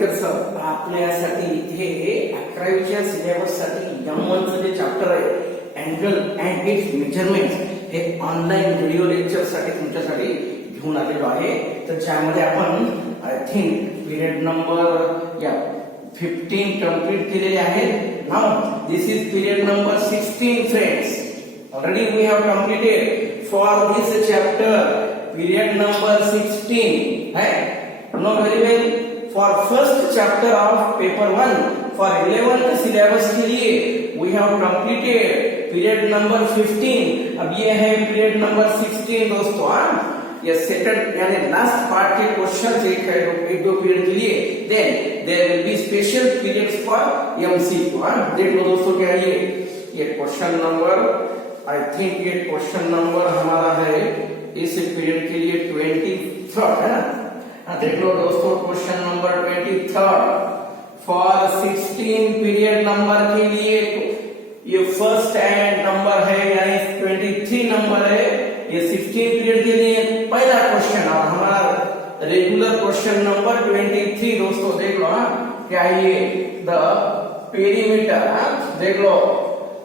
Padikkar sir आपल्यासाठी इथे 11वीच्या syllabus साठी M1 चं जे चॅप्टर आहे अँगल अँड इट्स मेजरमेंट हे ऑनलाइन व्हिडिओ लेक्चर साठी तुमच्यासाठी घेऊन आलेलो आहे. तर ज्यामध्ये आपण I think period number 15 complete केलेले आहेत. Now this is period number 16 friends. Already we have completed for this chapter period number 16. Right? Know very well. For first chapter of paper 1 for 11th syllabus के लिए we have completed period number 15. अब ये है period number 16 दोस्तों. ये second यानी last part के question एक दो पीरियड के लिए. Then there will be special periods for MCQ. देख लो दोस्तों क्या ये क्वेश्चन नंबर आई थिंक ये क्वेश्चन नंबर हमारा है इस पीरियड के लिए 23rd है ना. देख लो दोस्तों question number 23rd for 16 period number के लिए ये फर्स्ट एंड नंबर है यानी 23 नंबर है. ये 16 पीरियड के लिए पहला क्वेश्चन और हमारा रेगुलर क्वेश्चन नंबर 23 दोस्तों देख लो. क्या ये द पेरीमीटर देख लो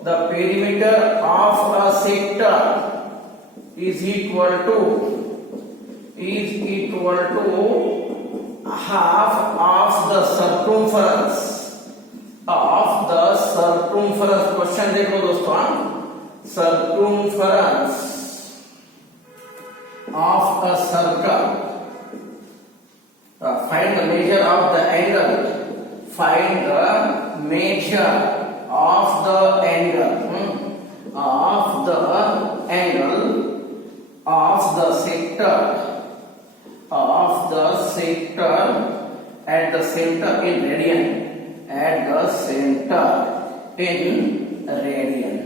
the perimeter of a sector is equal to half of the circumference question देखो दोस्तों. circumference of a circle. Find the measure of the angle. Find the measure of the angle of the sector at the center in radian.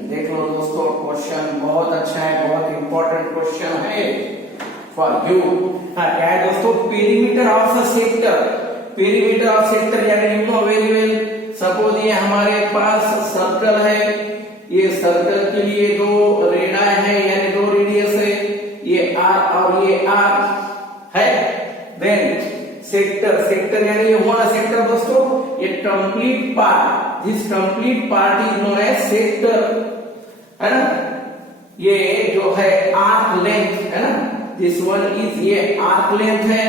देख लो दोस्तों question बहुत अच्छा है, बहुत important question है फॉर यू. क्या है दोस्तों? Perimeter of a sector. Perimeter of sector यानी you know very well. Suppose ये हमारे पास सर्कल है. ये सर्कल के लिए दो रेडाई है यानी दो रेडियस है. ये आर और ये आर है. देन सेक्टर यानी ये हमारा सेक्टर दोस्तों. ये complete part, this complete part is known as sector है ना. ये जो है आर्क लेंथ है ना. दिस वन इज ये आर्क लेंथ है.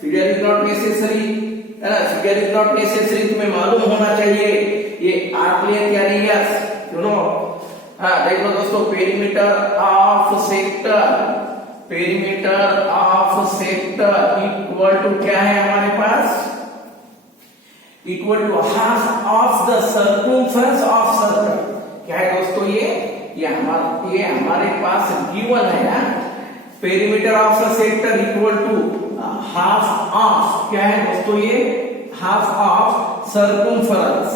फिगर इज नॉट नेसेसरी है ना. फिगर इज नॉट नेसेसरी, तुम्हें मालूम होना चाहिए ये आर्क लेंथ यानी यस यू नो. देख लो दोस्तों perimeter of sector equal to क्या है हमारे पास? Equal to half of the circumference of circle. क्या है दोस्तों? ये हमारे पास गिवन है ना. Perimeter of the sector equal to half of क्या है दोस्तों? ये half of circumference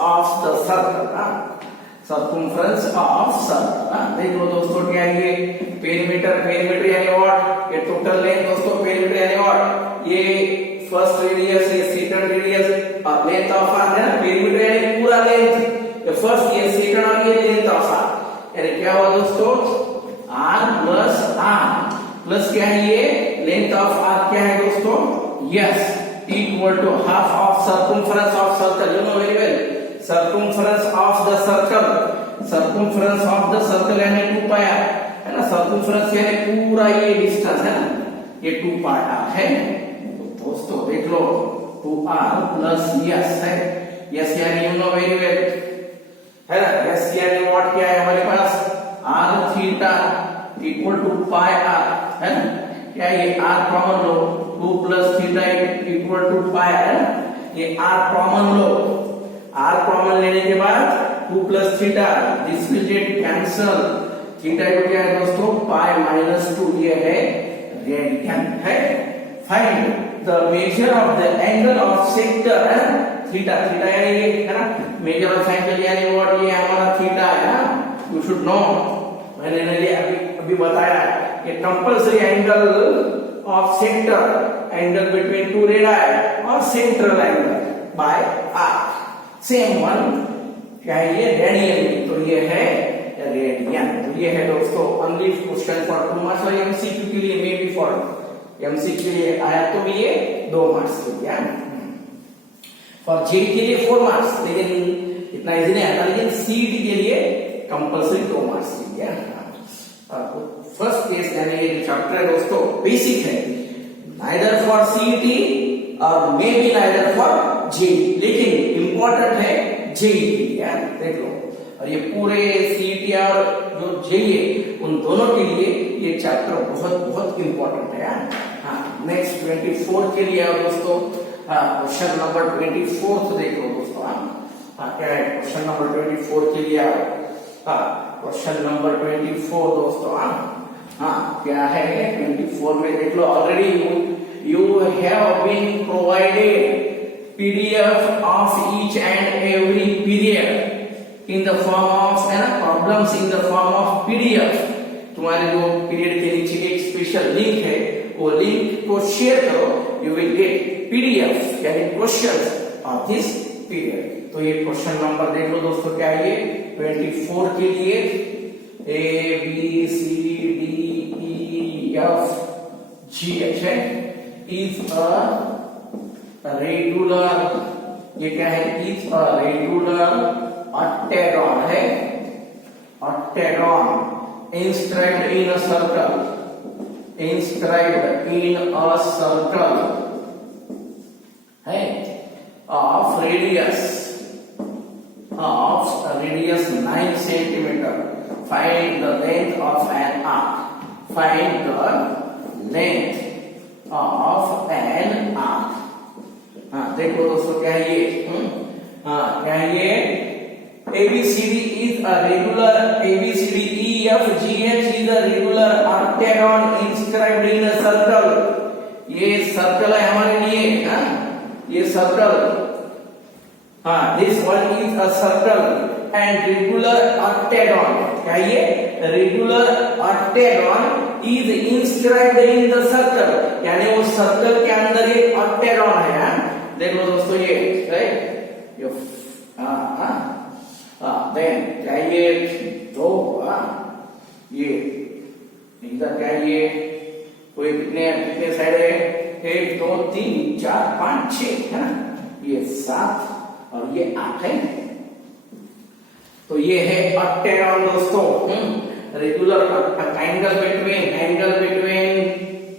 of the circle. Circumference of circle. देख लो दोस्तों क्या ये पेरीमीटर यानी व्हाट? ये टोटल लेंथ दोस्तों. पेरीमीटर यानी व्हाट? ये फर्स्ट रेडियस, ये सेकंड रेडियस और लेंथ ऑफ आर्क है ना. पेरीमीटर यानी पूरा लेंथ. ये फर्स्ट, ये सेकंड और ये लेंथ ऑफ आर्क. यानी क्या हुआ दोस्तों? आर प्लस आर प्लस क्या है ये लेंथ ऑफ आर्क क्या है दोस्तों? S equal to half of circumference of circle. You know very well. circumference of the circle यानी 2 पाई r है ना. circumference यानी पूरा ये डिस्टेंस है ना. ये 2 पाई r है. तो दोस्तों देख लो 2r प्लस यस है. यस यानी यू नो वेरी वेल है ना. यस यानी व्हाट क्या है हमारे पास? r theta equal to pi r है ना. क्या ये r कॉमन लो. 2 plus theta equal to pi है ना. ये r कॉमन लो. r कॉमन लेने के बाद 2 plus theta this will get cancel. Theta को क्या है दोस्तों? Pi minus 2. ये है रेडियन है. Find the measure of the angle of sector है. थीटा यानी ये है ना. मेजर ऑफ एंगल यानी व्हाट? ये हमारा थीटा है ना. You should know. मैंने ये अभी बताया. ये compulsory angle of sector, angle between two radii और central angle by arc. Same one क्या है ये? रेडियन. तो ये है रेडियन. तो ये है दोस्तों ओनली क्वेश्चन फॉर 2 मार्क्स और MCQ के लिए मे बी फॉर एमसीक्यू के लिए आया तो भी ये 2 मार्क्स के लिए। फॉर जेई के लिए 4 मार्क्स, लेकिन इतना इजी नहीं आता, लेकिन सीईटी के लिए कंपल्सरी 2 मार्क्स के लिए। फर्स्ट केस यानी ये चैप्टर है दोस्तों बेसिक है, नाइदर फॉर सीईटी और maybe neither for JEE, लेकिन इंपॉर्टेंट है जेई के लिए। देख लो, और ये पूरे सीईटी और जो जेई है उन दोनों के लिए ये चैप्टर बहुत बहुत इंपॉर्टेंट है। हाँ, नेक्स्ट 24 के लिए दोस्तों, क्वेश्चन नंबर 24 देख लो दोस्तों। हाँ, क्या है क्वेश्चन नंबर 24 के लिए? क्वेश्चन नंबर 24 दोस्तों। हाँ, क्या है 24 में देख लो, already you have been provided PDF of each and every period in the form of problems in the form of PDF। तुम्हारे जो पीरियड के नीचे एक स्पेशल लिंक है, वो लिंक को शेयर करो, यू विल गेट PDF यानी क्वेश्चंस ऑफ दिस पीरियड। तो ये क्वेश्चन नंबर देख लो दोस्तों, क्या है ये 24 के लिए A B C D E F G H है, इज अ रेगुलर, ये क्या है, इज अ रेगुलर octagon है, octagon inscribed in a circle, inscribed in a circle है, of radius 9 centimeter। Find the length of an arc, find the length of an arc। हाँ, देखो दोस्तों क्या है ये, क्या है ये, ABCD is a regular, ABCDEFGH is a regular octagon inscribed in a circle। ये सर्कल है हमारे लिए, ये circle, this one is a circle and regular octagon, क्या ये regular octagon is inscribed in the circle, यानी वो सर्कल के अंदर एक octagon है। देख लो दोस्तों ये, राइट, देन क्या ये दो, ये इधर क्या ये, कोई कितने साइड है, 1 2 3 4 5 6 है ना, ये 7 और ये 8 है। तो ये है octagon दोस्तों, रेगुलर एंगल बिटवीन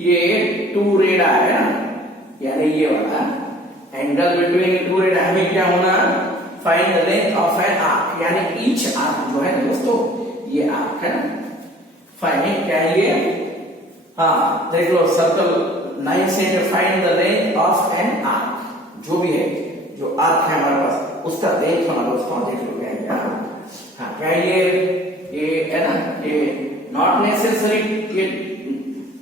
ये 2 रेडा है ना, यानी ये वाला एंगल बिटवीन 2 रेडा। हमें क्या होना, find the length of an arc, यानी ईच आर्क जो है दोस्तों, ये आर्क है ना, फाइंड क्या ये, देख लो सर्कल 9 से find the length of an arc, जो भी है, जो आर्क है हमारे पास उसका लेंथ होना दोस्तों। देख लो क्या है, क्या ये है ना, ये नॉट नेसेसरी, ये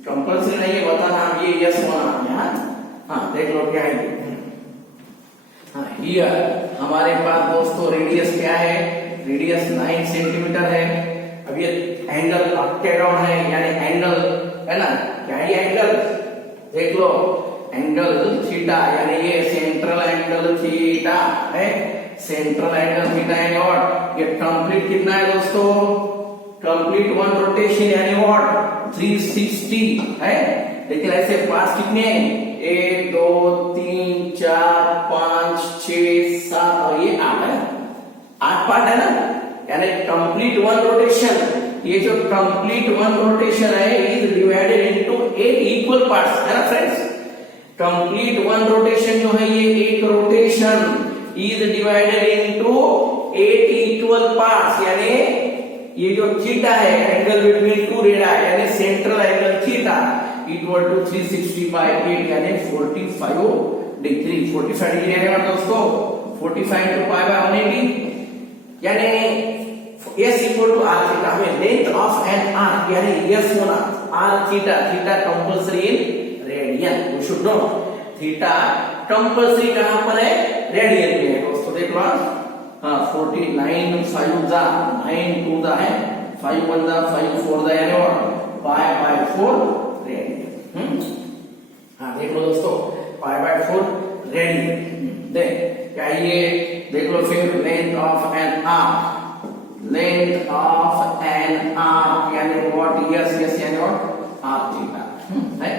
कंपल्सरी नहीं है बताना, ये यस होना है। देख लो क्या है, हियर हमारे पास दोस्तों रेडियस क्या है, रेडियस 9 सेंटीमीटर है। अब ये एंगल ऑक्टेगॉन है, यानी एंगल है ना, क्या है ये एंगल, देख लो एंगल थीटा, यानी ये सेंट्रल एंगल थीटा है, सेंट्रल एंगल थीटा है। और ये कंप्लीट कितना है दोस्तों, कंप्लीट 1 रोटेशन यानी व्हाट 360 है। लेकिन ऐसे पार्ट्स कितने हैं, 1 2 3 4 5 6 7 और ये 8 है, 8 पार्ट है ना, यानी कंप्लीट 1 रोटेशन। ये जो कंप्लीट 1 रोटेशन है is divided into 8 equal parts है ना फ्रेंड्स। कंप्लीट 1 रोटेशन जो है ये एक rotation is divided into 8 equal parts, यानी ये जो थीटा है एंगल बिटवीन 2 रेडा यानी central angle theta equal to 360 by 8 यानी 45 डिग्री। 45 डिग्री है दोस्तों, 45 into पाई बाय 180 यानी S equal to are theta. हमें लेंथ ऑफ एन आर्क यानी S होना R theta, theta compulsory in radian, you should know theta compulsory कहां पर है, रेडियन में है दोस्तों। देख लो 49 5 जा 9 2 जा है, 5 1 जा 5 4 जा यानी और पाई बाय 4 रेडियन। देख लो दोस्तों पाई बाय 4 रेडियन। देख क्या ये, देख लो फिर length of an arc, length of an arc यानी व्हाट, यस यस यानी व्हाट आर थीटा है।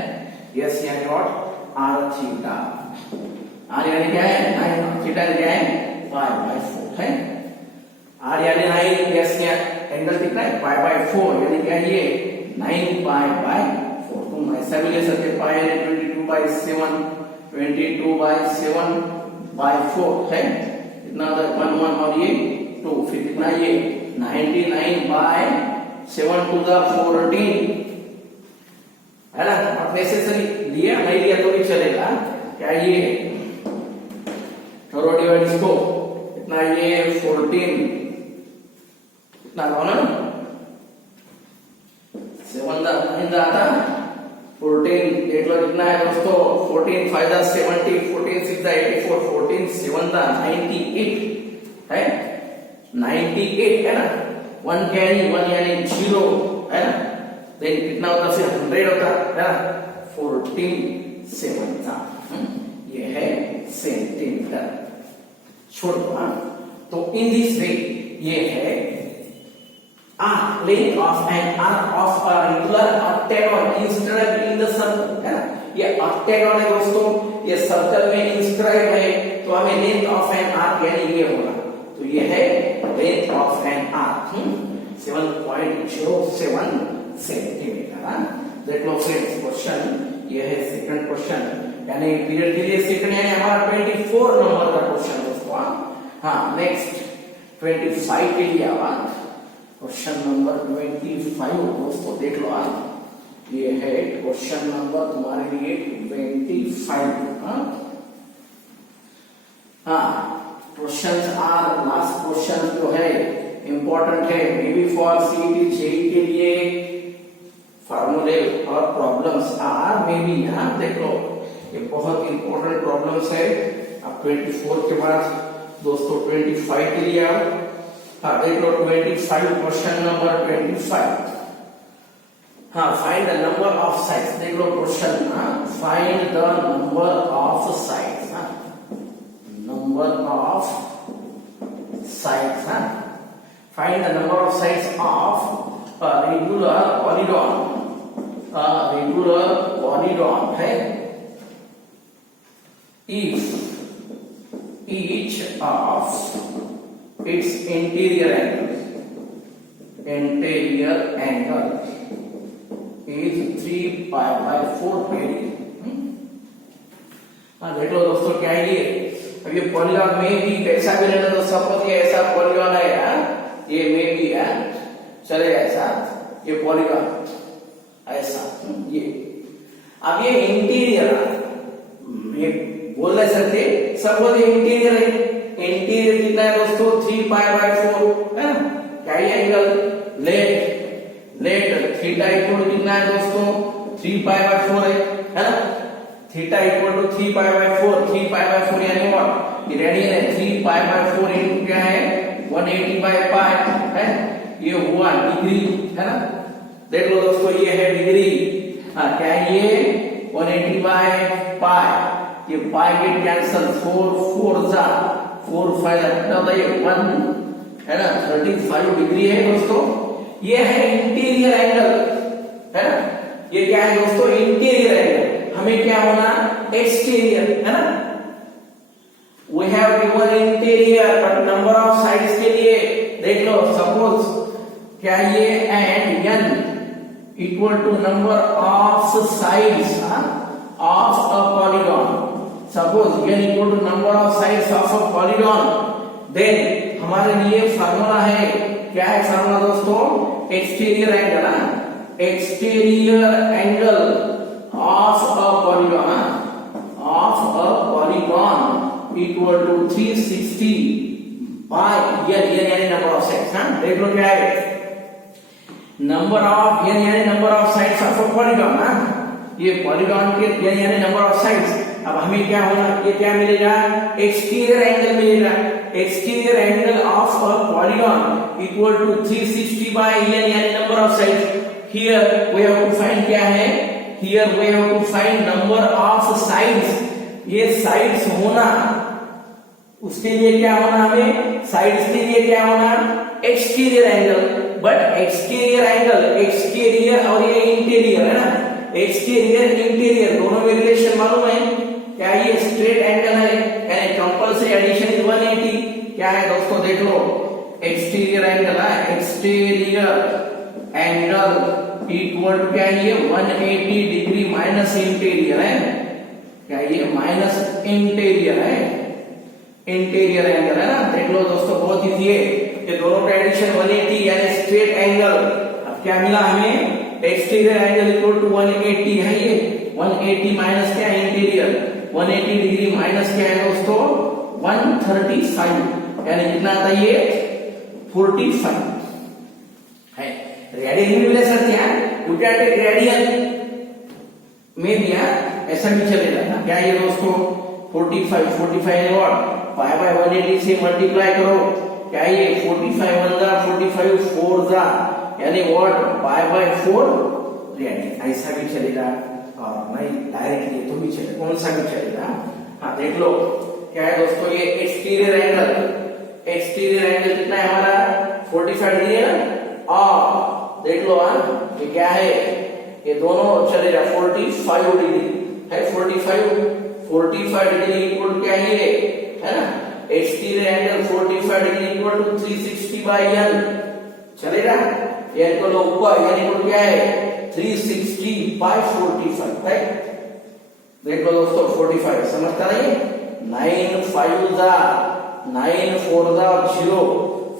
यस यानी व्हाट आर थीटा, आर यानी क्या है 9, थीटा क्या है पाई बाय 4 है। आर यानी 9, यस क्या एंगल कितना है पाई बाय 4 यानी क्या ये 9 पाई बाय 4। तुम ऐसा भी ले सकते पाई यानी 22 बाय 7, 22 बाय 7 बाय 4 है इतना 1 1 और ये 2, फिर कितना ये 99 बाय 7 to the 14 है ना। आप नेसेसरी लिया नहीं लिया तो भी चलेगा, क्या ये थोड़ा डिवाइड इसको इतना ये 14 इतना हो ना 7 दा 9 दा आता 14 एट लो कितना है दोस्तों 14 5 दा 70 14 6 दा 84 14 7 दा 98 है 98 है ना। 1 कैरी 1 यानी 0 है ना, देन कितना होता फिर 100 होता है ना 14 7 था। ये है सेंटीमीटर छोड़ो। तो इन दिस वे ये है arc length of an arc of a regular octagon inscribed in the circle है ना। ये octagon है दोस्तों, ये सर्कल में इंस्क्राइब है तो हमें लेंथ ऑफ एन आर्क यानी ये होगा, तो ये है length of an arc 7.07 centimetre. देख लो फ्रेंड्स क्वेश्चन ये है सेकंड क्वेश्चन यानी पीरियड के लिए सेकंड यानी हमारा 24 नंबर का क्वेश्चन दोस्तों। हाँ नेक्स्ट 25 के लिए आवा क्वेश्चन नंबर 25 दोस्तों देख लो आप, ये है क्वेश्चन नंबर तुम्हारे लिए 25। हाँ क्वेश्चंस आर लास्ट क्वेश्चन जो है इंपॉर्टेंट है may be for CET JEE के लिए फार्मूले और प्रॉब्लम्स आर मे बी। यहाँ देख लो ये बहुत इंपॉर्टेंट प्रॉब्लम्स है। अब 24 के बाद दोस्तों 25 के लिए आओ। हाँ देख लो 25 क्वेश्चन नंबर 25। हाँ find the number of sides, देख लो question find the number of sides, number of sides find the number of sides of regular polygon, regular polygon है if each of its interior angle is 3 pi by 4 degree। हाँ देख लो दोस्तों क्या है ये, अब ये पॉलीगॉन में भी कैसा भी रहना तो सपोज ये ऐसा पॉलीगॉन है यार, ये में भी है चलेगा ऐसा, ये पॉलीगॉन ऐसा ये। अब ये इंटीरियर बोल नहीं सकते, सपोज ये इंटीरियर है, इंटीरियर कितना है दोस्तों 3 पाई बाय 4 है ना। क्या ये एंगल लेट थीटा इक्वल कितना है दोस्तों 3 पाई बाय 4 है ना। Theta equal to 3 pi by 4, 3 pi by 4 यानी व्हाट ये रेडियन है 3 पाई बाय 4 इनटू क्या है 180 बाय पाई है, ये हुआ डिग्री है ना। देख लो दोस्तों ये है डिग्री। हाँ क्या है ये 180 बाय पाई, ये पाई गेट कैंसल 4 4 जा 4 5 होता है 1 है ना 35 डिग्री है दोस्तों। ये है इंटीरियर एंगल है ना, ये क्या है दोस्तों इंटीरियर एंगल। हमें क्या होना एक्सटीरियर है ना। We have given interior but number of sides के लिए देख लो सपोज क्या ये and n equal to number of sides of a polygon. Suppose n equal to number of sides of a polygon, then हमारे लिए फार्मूला है क्या है फार्मूला दोस्तों exterior angle, exterior angle of a polygon equal to 360 by n यानी number of sides. देख लो क्या है नंबर ऑफ n यानी number of sides of a polygon. ये पॉलीगॉन के n यानी नंबर ऑफ साइड्स। अब हमें क्या होना ये क्या मिलेगा एक्सटीरियर एंगल मिलेगा, exterior angle of a polygon equal to 360 by n यानी number of sides. Here we have to find क्या है, here we have to find number of sides. ये साइड्स होना उसके लिए क्या होना हमें साइड्स के लिए क्या होना exterior angle, but exterior angle exterior और ये इंटीरियर है ना, एक्सटीरियर इंटीरियर दोनों में रिलेशन मालूम है क्या? ये स्ट्रेट एंगल है यानी कंपल्सरी एडिशन इज 180। क्या है दोस्तों देख लो, एक्सटीरियर एंगल है, एक्सटीरियर एंगल इक्वल टू क्या है ये 180 डिग्री माइनस इंटीरियर है। क्या ये माइनस इंटीरियर है, इंटीरियर एंगल है ना। देख लो दोस्तों बहुत इजी है, ये दोनों का एडिशन 180 यानी स्ट्रेट एंगल। अब क्या मिला हमें? एक्सटीरियर एंगल इक्वल टू 180 है ये 180 माइनस क्या है इंटीरियर 180 डिग्री माइनस क्या है दोस्तों 135 यानी कितना आता है ये 45 है। रेडियन में मिले सर क्या लुक एट रेडियन में भी ऐसा भी चलेगा ना। क्या ये दोस्तों 45 व्हाट पाई बाय 180 से मल्टीप्लाई करो। क्या ये 45 1 जा 45 4 जा यानी व्हाट पाई बाय 4 रेडियन। ऐसा भी चलेगा और नहीं डायरेक्टली तो भी चलेगा, कौन सा भी चलेगा। हाँ देख लो क्या है दोस्तों ये एक्सटीरियर एंगल कितना है हमारा 45 डिग्री है ना। और देख लो ये क्या है ये दोनों चलेगा 45 डिग्री है 45 डिग्री इक्वल क्या है ना exterior angle 45 degree equal to 360 by n चलेगा। n को लो ऊपर n इक्वल क्या है 360 बाय 45 राइट। देख लो दोस्तों 45 समझता नहीं 9 5 जा 9 4 जा और 0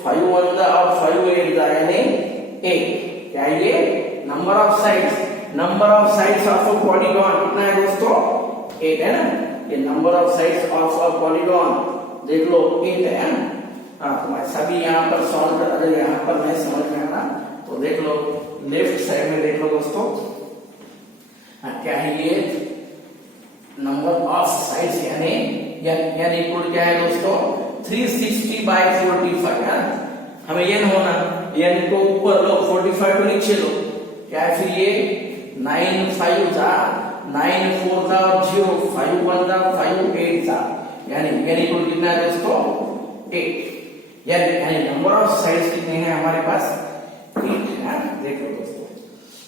5 1 जा और 5 8 जा यानी 8। क्या ये number of sides of a polygon कितना है दोस्तों 8 है ना। ये number of sides of a polygon देख लो 8 है। हाँ तो ऐसा भी यहाँ पर सॉल्व कर, अगर यहाँ पर नहीं समझ में आना तो देख लो लेफ्ट साइड में देख लो दोस्तों। क्या है ये नंबर ऑफ साइड्स यानी इक्वल क्या है दोस्तों 360 बाय 45 है। हमें n होना n को ऊपर लो 45 को नीचे लो। क्या है फिर ये 9 5 जा 9 4 जा और 0 5 1 जा 5 8 जा यानी n इक्वल कितना है दोस्तों 8। यानी नंबर ऑफ साइड्स कितने हैं हमारे पास 8 है। देख लो दोस्तों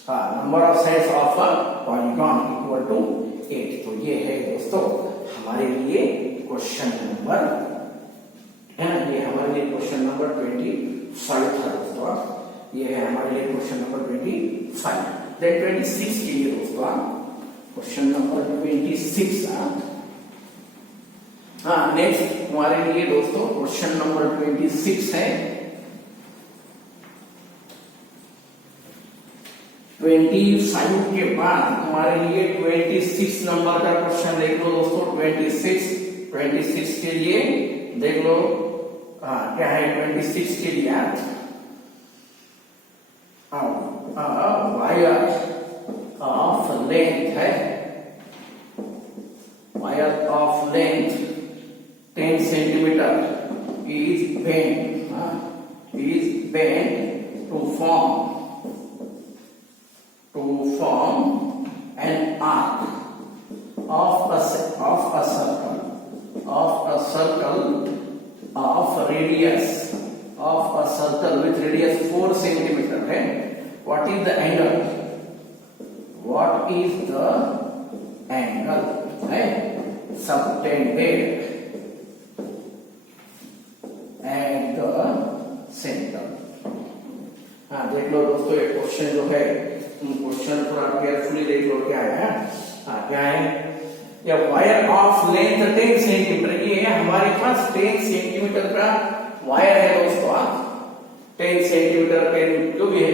हाँ number of sides of a polygon equal to 8। तो ये है दोस्तों हमारे लिए क्वेश्चन नंबर है ना, ये हमारे लिए क्वेश्चन नंबर 25 था दोस्तों। ये है हमारे लिए क्वेश्चन नंबर 25। देन 26 के लिए दोस्तों क्वेश्चन नंबर 26 हाँ नेक्स्ट हमारे लिए दोस्तों क्वेश्चन नंबर 26 है 25 के बाद हमारे लिए 26 नंबर का क्वेश्चन देख लो दोस्तों। 26 के लिए देख लो क्या है 26 के लिए वायर ऑफ लेंथ है, wire of length 10 centimetre is bent to form an arc of a circle of radius of a circle with radius 4 centimeter है। What is the angle? What is the angle है subtended at the center। हाँ देख लो दोस्तों ये question जो है तुम क्वेश्चन पूरा केयरफुली देख लो क्या है। हाँ क्या है या वायर ऑफ लेंथ 10 सेंटीमीटर, ये है हमारे पास 10 सेंटीमीटर का वायर है दोस्तों। 10 सेंटीमीटर 10 जो भी है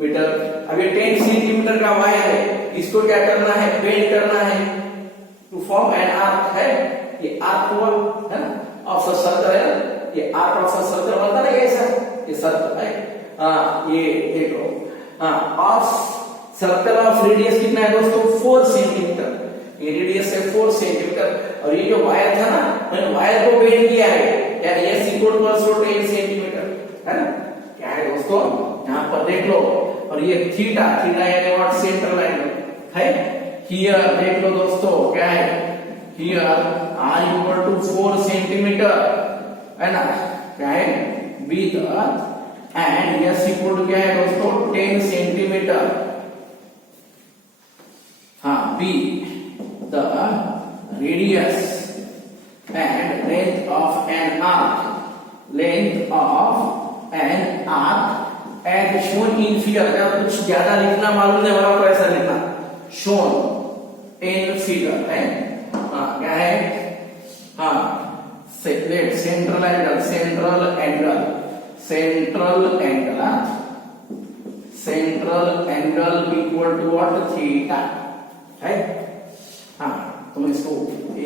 मीटर। अब ये 10 सेंटीमीटर का वायर है, इसको क्या करना है बेंड करना है टू फॉर्म एन आर्क है। ये आर्क हुआ है ना ऑफ अ सर्कल है ना, ये आर्क ऑफ अ सर्कल बनता है ऐसा, ये सर्कल है। ये देखो ऑफ सर्कल ऑफ रेडियस कितना है दोस्तों 4 सेंटीमीटर। ये रेडियस है 4 सेंटीमीटर और ये जो वायर था ना मैंने वायर को बेंड किया है यानी s इक्वल टू 10 सेंटीमीटर है ना। क्या है दोस्तों यहाँ पर देख लो और ये थीटा यानी व्हाट सेंटर लाइन है। हियर देख लो दोस्तों क्या है here r equal to 4 centimetre है ना। क्या है with and s equal to क्या है दोस्तों 10 centimetre be the radius and length of an arc as shown in figure. अगर कुछ ज्यादा लिखना मालूम नहीं हो तो ऐसा लिखना shown in figure है। क्या है? central angle equal to what? Theta है। तुम इसको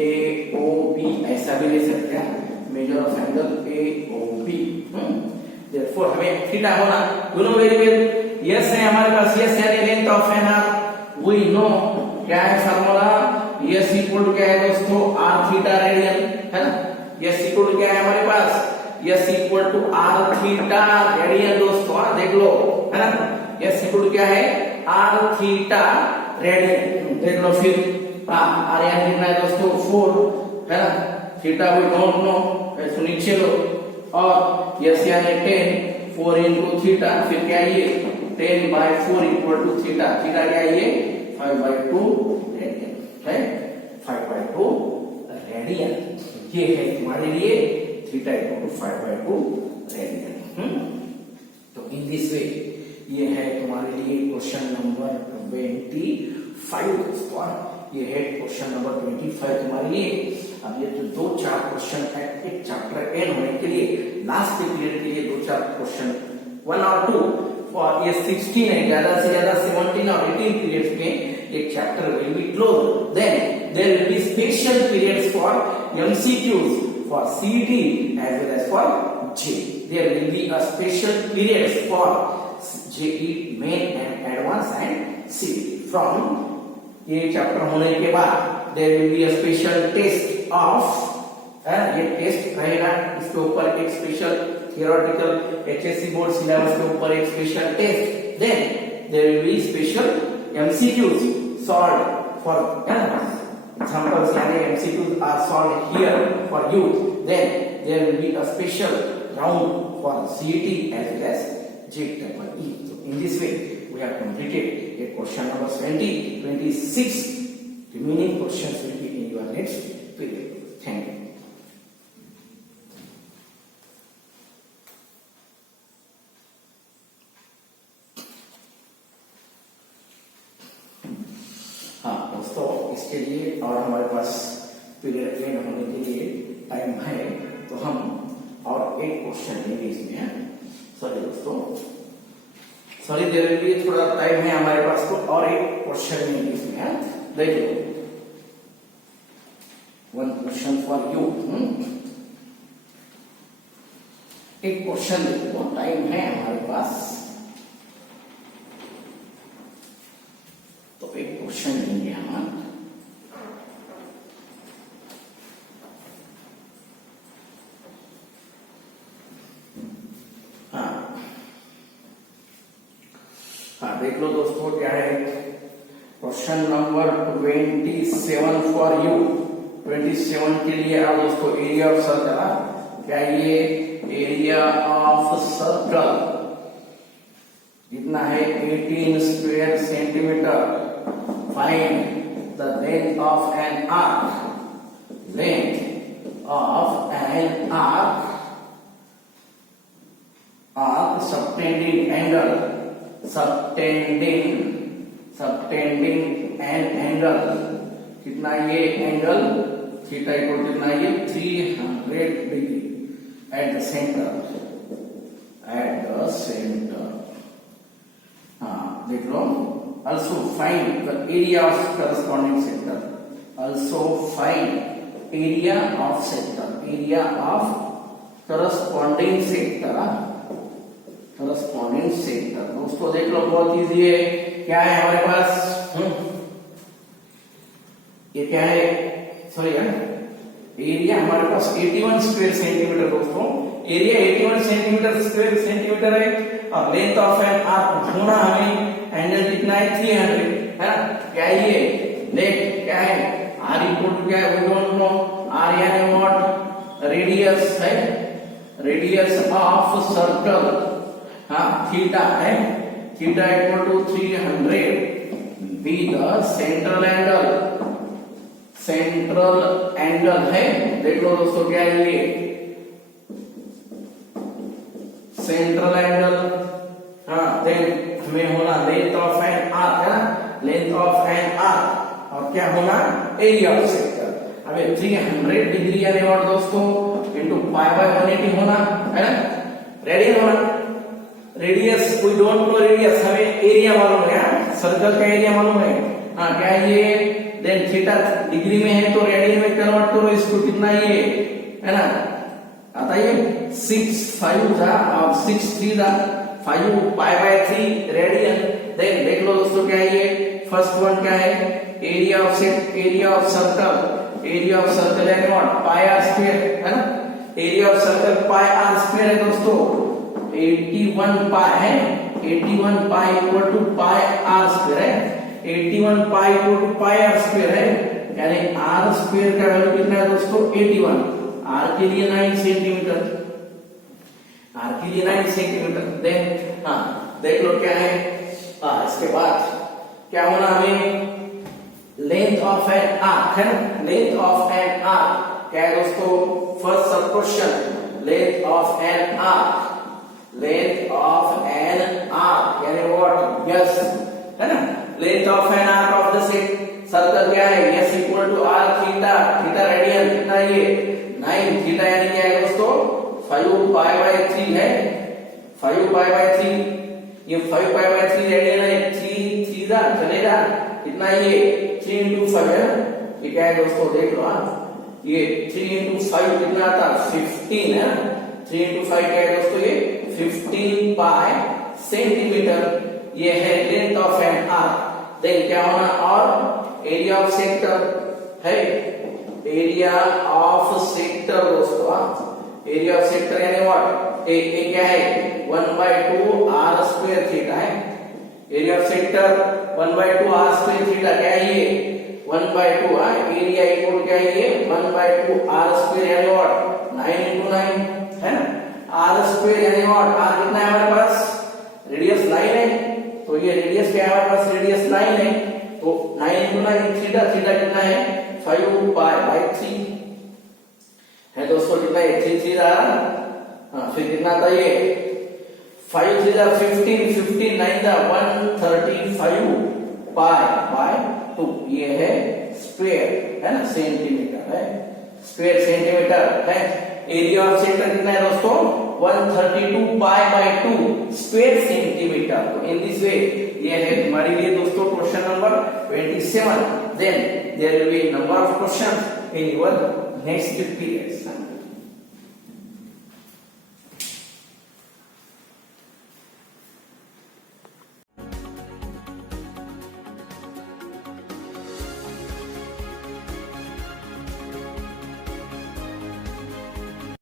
AOB ऐसा भी ले सकते हैं, measure of angle AOB। Therefore हमें थीटा होना दोनों वेरी वेल यस है हमारे पास, यस यानी length of an arc. We know क्या है फार्मूला, यस इक्वल टू क्या है दोस्तों? आर थीटा रेडियन है ना। यस इक्वल टू क्या है हमारे पास? S equal to are theta radian दोस्तों, देख लो है ना। यस इक्वल टू क्या है? R theta radian. देख लो फिर आर यानी कितना है दोस्तों? 4 है ना। थीटा वी डोंट नो, ऐसे नीचे लो। और यस यानी 10, 4 into थीटा, फिर क्या ये 10/4 इक्वल टू थीटा। थीटा क्या ये? 5/2 रेडियन है। 5/2 रेडियन ये है तुम्हारे लिए थीटा इक्वल टू 5/2 रेडियन। तो इन दिस वे ये है तुम्हारे लिए क्वेश्चन नंबर 25 दोस्तों। ये है क्वेश्चन नंबर 25 तुम्हारे लिए। अब ये जो 2-4 क्वेश्चन है एक चैप्टर एंड होने के लिए, लास्ट के पीरियड के लिए 2-4 क्वेश्चन 1 और 2 और ये 16 है, ज्यादा से ज्यादा 17 और 18 पीरियड्स में एक chapter will be close. Then there will be special periods for MCQs for CET as well as for JEE. There will be a special periods for JEE main and advanced and CET. From ये chapter होने के बाद there will be a special test of, ये test रहेगा, इसके ऊपर एक special theoretical HSC board syllabus के ऊपर एक special test. Then there will be special MCQs solved for examples यानी MCQs are solved here for you. Then there will be a special round for CET as well as JEE. So in this way we have completed a question number 20, 26. Remaining questions will be in your next period. Thank you. दोस्तों इसके लिए और हमारे पास period and होने के लिए time है, तो हम और एक क्वेश्चन लेंगे इसमें। सॉरी दोस्तों, सॉरी देयर विल बी थोड़ा टाइम है हमारे पास, तो और एक क्वेश्चन लेंगे इसमें। देखो वन क्वेश्चन फॉर यू। एक क्वेश्चन देखो, टाइम है हमारे पास, तो एक क्वेश्चन लेंगे हम। देख लो दोस्तों क्या है क्वेश्चन नंबर 27 फॉर यू। 27 के लिए आओ दोस्तों। एरिया ऑफ सर्कल, क्या ये एरिया ऑफ सर्कल कितना है? 18 square centimetre. Find the length of an arc, length of an arc subtending angle, subtending an angle कितना ये एंगल थीटा इक्वल कितना ये 300 डिग्री एट द सेंटर, देख लो। Also find the area of corresponding sector. Also find area of sector, area of corresponding sector, corresponding sector। दोस्तों देख लो बहुत easy है। क्या है हमारे पास? ये क्या है? सॉरी एरिया हमारे पास 81 स्क्वायर सेंटीमीटर दोस्तों। एरिया 81 स्क्वायर सेंटीमीटर है और लेंथ ऑफ एन आर्क ढूंढना हमें, एंगल कितना है? 300 है। क्या ये लेंथ क्या है? आर इक्वल टू क्या है? We don't know. आर यानी व्हाट? रेडियस है, रेडियस ऑफ सर्कल। थीटा है, theta equal to 300 be the central angle है। देख लो दोस्तों क्या है ये सेंट्रल एंगल। हाँ, देन हमें होना लेंथ ऑफ एन आर्क है ना, लेंथ ऑफ एन आर्क, और क्या होना एरिया ऑफ सेक्टर। अबे 300 डिग्री यानी और दोस्तों इनटू पाई बाय 180 होना है ना, रेडियन होना। Radius we don't know radius, हमें एरिया मालूम है, सर्कल का एरिया मालूम है। हाँ क्या है ये, देन थीटा डिग्री में है तो रेडियन में कन्वर्ट करो इसको, कितना ये है ना, आता है 6 5 था और 6 3 था 5 पाई बाय 3 रेडियन। देन देख लो दोस्तों क्या है ये, फर्स्ट वन क्या है, एरिया ऑफ सर्कल यानी व्हाट, पाई आर स्क्वायर है ना, area of circle pi R square है दोस्तों, 81 पाई है, 81 pi equal to pi R square है, 81 pi equal to pi R square है, यानी आर स्क्वायर का वैल्यू कितना है दोस्तों 81, आर के लिए 9 सेंटीमीटर, आर के लिए 9 सेंटीमीटर। देन हाँ देख लो क्या है, इसके बाद क्या होना हमें, लेंथ ऑफ एन आर्क है ना, लेंथ ऑफ एन आर्क क्या है दोस्तों, first sub question, length of an arc, length of an arc यानी व्हाट, यस है ना, length of an arc of the circle क्या है, S equal to are theta, theta radian कितना ये 9, थीटा यानी क्या है दोस्तों 5 पाई बाय 3 है, 5 पाई बाय 3, ये 5 पाई बाय 3 रेडियन है, 3 3 दा चलेगा कितना ये 3 into 5 है, ये क्या है दोस्तों देख लो, ये 3 into 5 कितना आता 15 है, 3 into 5 क्या है दोस्तों ये 15 पाई सेंटीमीटर, ये है length of an arc. Then क्या होना, और एरिया ऑफ सेक्टर है, एरिया ऑफ सेक्टर दोस्तों, एरिया ऑफ सेक्टर यानी व्हाट, ए क्या है 1/2 आर स्क्वायर थीटा है, area of sector 1/2 R square theta क्या है ये 1/2, एरिया इक्वल क्या है ये 1/2 आर स्क्वायर यानी व्हाट 9 into 9 है ना, आर स्क्वायर यानी व्हाट, आर कितना है हमारे पास, रेडियस 9 है, तो ये रेडियस क्या है हमारे पास, रेडियस 9 है, तो 9 into 9 थीटा, थीटा कितना है 5 पाई बाय 3 है दोस्तों, कितना है 3 3 रहा, हाँ फिर कितना था ये 5 3 दा 15, 15 9 दा 135 पाई बाय 2, ये है स्क्वायर है ना, सेंटीमीटर है, स्क्वायर सेंटीमीटर है। एरिया ऑफ सेक्टर कितना है दोस्तों 132 पाई बाय 2 स्क्वायर सेंटीमीटर। तो इन दिस वे ये है हमारे लिए दोस्तों question number 27। Then there will be number of question in your next periods.